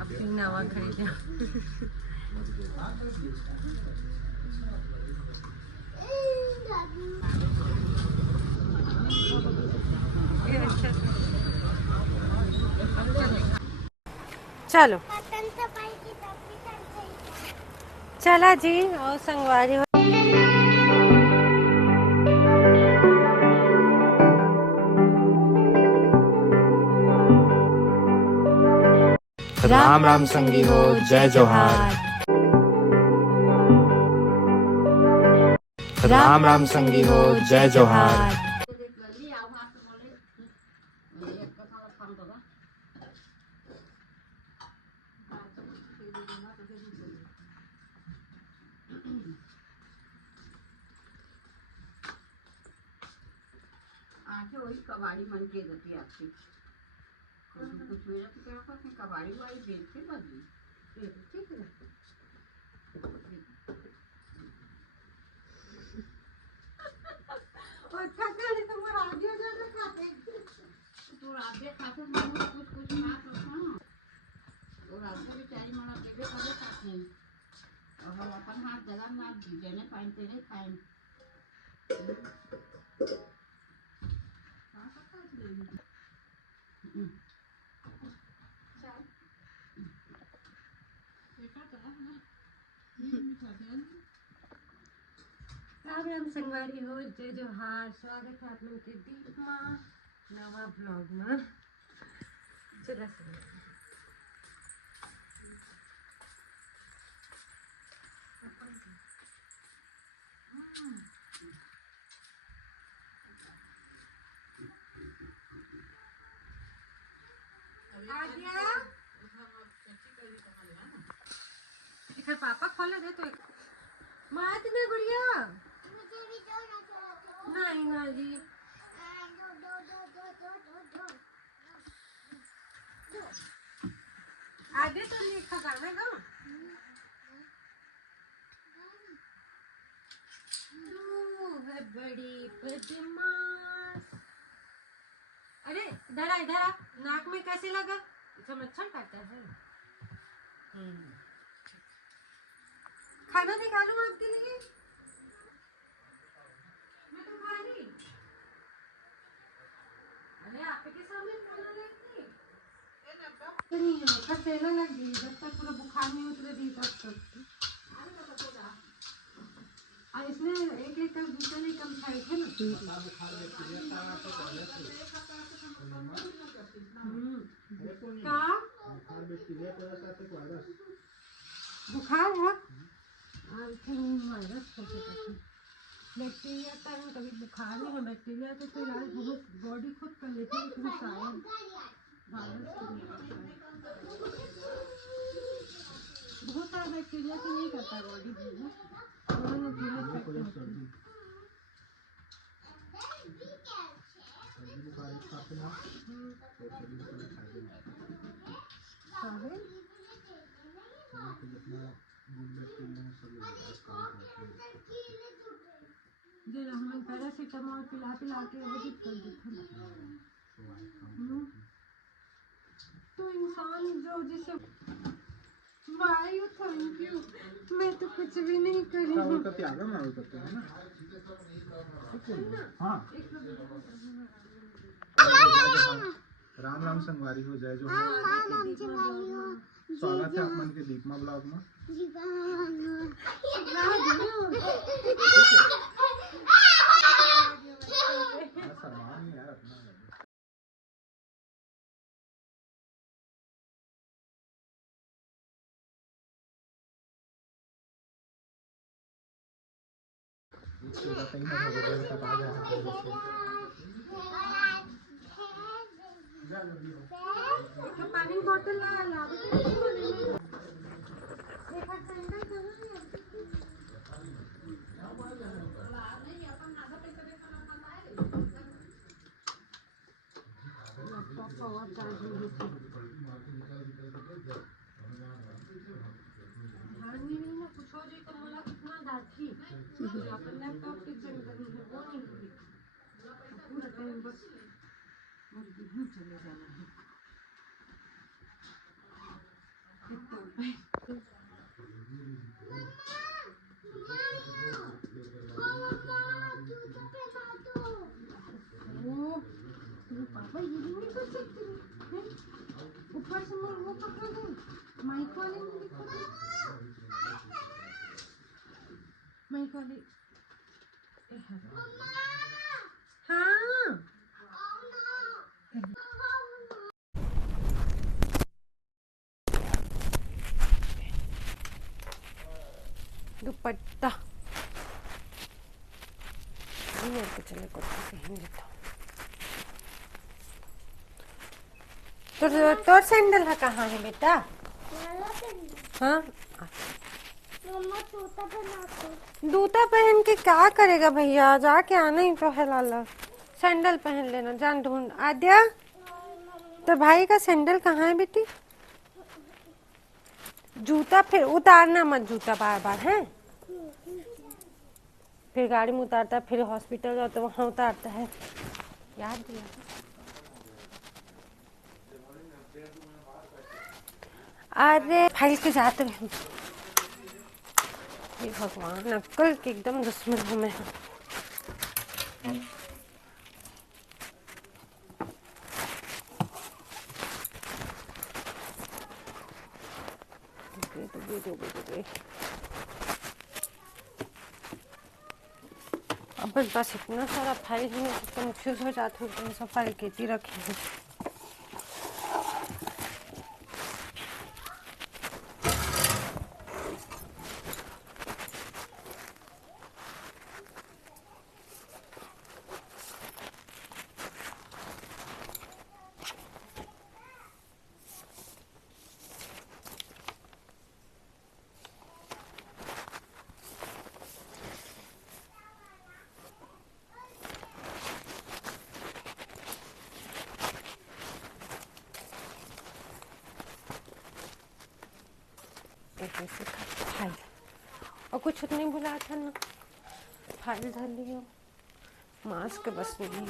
अपनी नवा खरीदा। चलो चला जी और संगवारी हो। राम राम संगी हो, जय जोहार। राम राम संगी हो, जय जोहार। आके वही कबाड़ी मन के गति आपकी कुछ मेरा तो क्या होता है कबाड़ी वाली बेचते बदली ठीक है। और खाते तो वो राबिया ज्यादा खाते तो राबिया खाते तो कुछ कुछ खा तो हां और राबिया बेचारी मना देवे करे खाते हैं और हम अपन हाथ जला ना देने पाएंगे नहीं खाएं। राम राम संगवारी हो, जय जोहार। स्वागत है आप लोगों के दीप माँ नवा ब्लॉग में। चला फिर पापा खोले दे तो मात में गुड़िया नहीं ना जी आगे तो नहीं खगाना गा तू है बड़ी बदमाश। अरे इधर इधर नाक में कैसे लगा इसे मच्छर काटता है। खाना निकालूं आपके लिए मैं तो खा ली। अरे आपके सामने खाना लेती नहीं है कसेला लग गई जब तक पूरा बुखार नहीं उतरे दी तब तक। और इसने एक एक कप दूसरा नहीं कम खाए थे ना बुखार है बैक्टीरिया का कभी बुखार नहीं है। बैक्टीरिया तो इलाज बहुत बॉडी खुद कर लेती है लेकिन शायद बहुत सारा बैक्टीरिया तो नहीं करता बॉडी पैरासीटामोल पिला पिला के वो दिक्कत दिखा तो इंसान जो जिसे वायु थैंक यू मैं तो कुछ भी नहीं करी हूँ। राम राम संगवारी हो, जय जोहार। स्वागत है आप मन के दीपमा ब्लॉग में। पानी बोतल ला कुछ हो जाए तो मोला कितना यहाँ पर लैपटॉप के सेंटर में है, वो नहीं हुई। पूरा टाइम बस मुर्गी ही चले जाना है। पापा ये भी नहीं कर सकते हैं? ऊपर से वो पकड़ दे, माइक वाले में दिखा दे, माइक वाले। हाँ दुपट्टा मेरे को चले कुर्ता पहन लेता हूँ। तो सैंडल है कहाँ है बेटा? हाँ जूता पहन के क्या करेगा भैया? जाके आना ही तो है लाला। सैंडल पहन लेना, जान ढूंढ। आद्या तो भाई का सैंडल कहाँ है बेटी? जूता फिर उतारना मत, जूता बार बार है। फिर गाड़ी में उतारता है, फिर हॉस्पिटल जाओ तो वहाँ उतारता है। याद दिया अरे फाइल के जाते रहे। ये भगवान अक्ल के एकदम दुश्मन हूँ मैं। अब बस इतना सारा फाइल है, मैं कंफ्यूज हो जाती हूँ। तो सब फाइल केती रखी है। फाइल और कुछ नहीं भुला था ना, फाइल धर लिया। मास्क बस नहीं,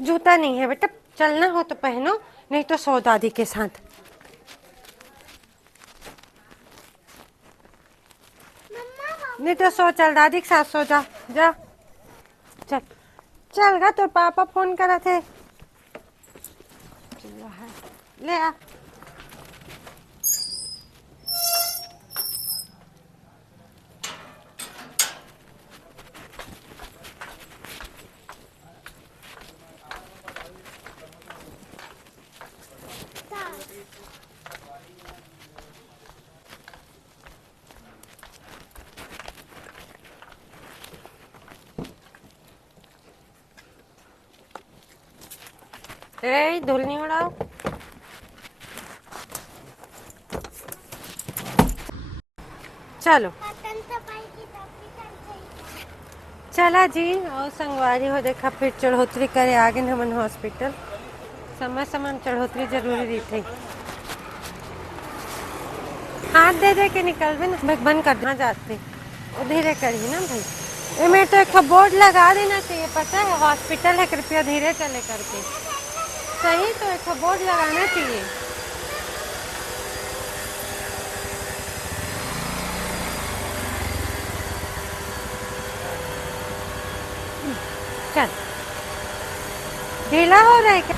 जूता नहीं है बेटा। चलना हो तो पहनो, नहीं तो सो दादी के साथ। नहीं तो सो, चल दादी के साथ सो जा। जा चल चल गा, तो पापा फोन करा थे। ले आ। ए धूल नहीं उड़ाओ। चलो चला जी। और संगवारी हो देखा, फिर चढ़ोतरी करे आगे हमन हॉस्पिटल। समय समय चढ़ोतरी जरूरी रही थी। हाथ दे दे के निकलवे ना, मैं बंद कर देना जाते। वो धीरे करी ना भाई। ये में तो एक बोर्ड लगा देना चाहिए, पता है हॉस्पिटल है, कृपया धीरे चले करके। सही तो एक बोर्ड लगाना चाहिए। चल ढीला हो रहा है क्या?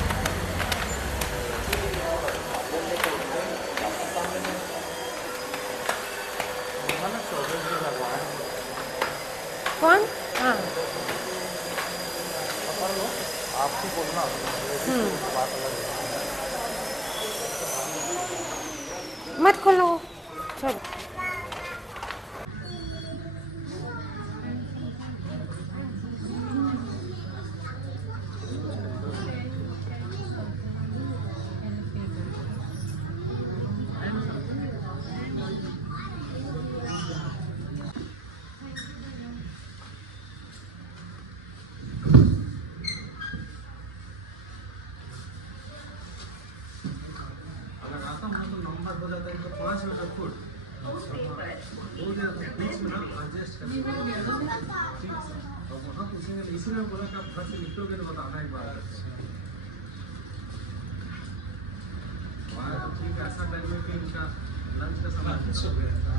कौन? हाँ आपको बोलना मत खोलो। चलो अगर आता हूँ तो नंबर हो जाता है, तो 5 मिनट फुट हो गया तो बीच में ना एडजस्ट कर ठीक है सर। और वहाँ पूछेंगे इसीलिए मैं बोला कि आप घर से निकलोगे तो बताना एक बार वहाँ ठीक है। ऐसा टाइम है कि इनका लंच का समय हो गया था।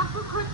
आपको खुद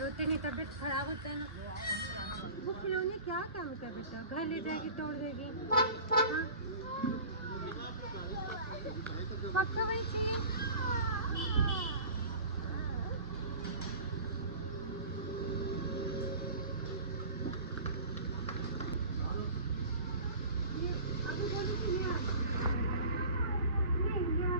रोते नहीं, तबीयत खराब होता है ना। वो खिलौने क्या काम का बेटा, घर ले जाएगी तोड़ देगी। हाँ? पक्का वही चाहिए। अभी बोली कि ये नहीं, ये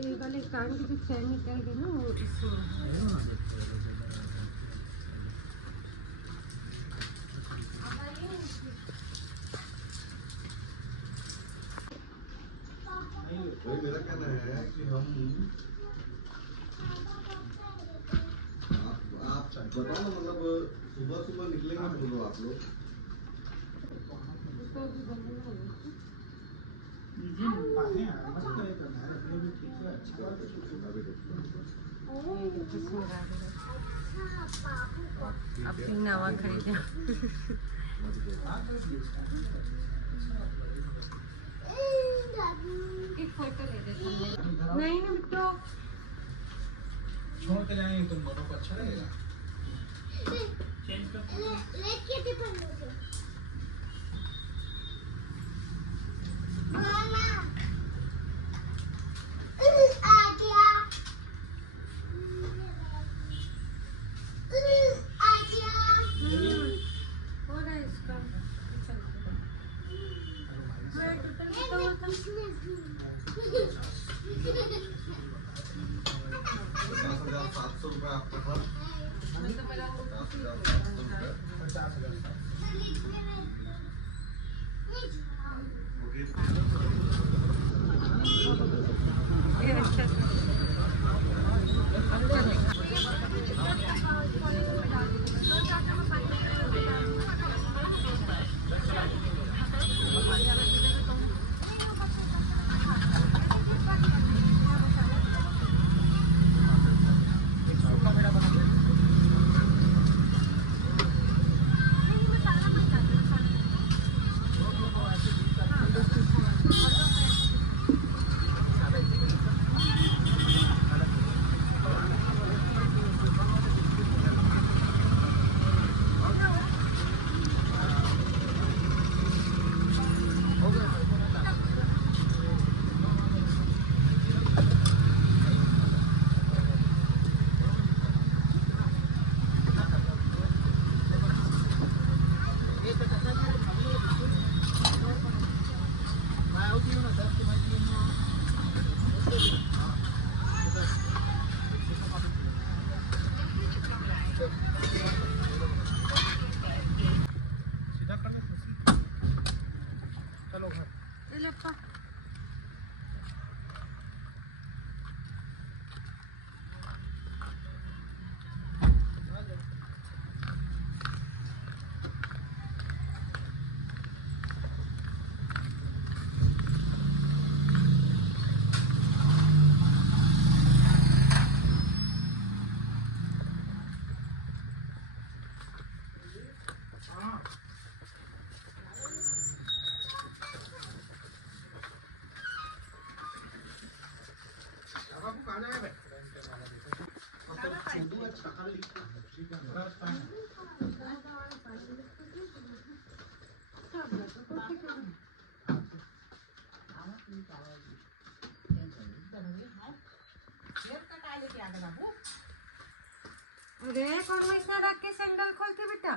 ये वाले कान की जो चैन निकल गई ना, वो इसमें वही मेरा कहना है कि हम आप बताओ ना, मतलब सुबह सुबह निकलेंगे बोलो आप लोग। अपनी नवा खरीदा। एक फोटो ले दे। नहीं ना बिट्टू, छोड़ के जाएंगे तुम दोनों को, अच्छा लगेगा। ₹700 आपका था 50,000 ये अच्छा था। अरे कौन में इसमें रख के सैंडल खोलते बेटा।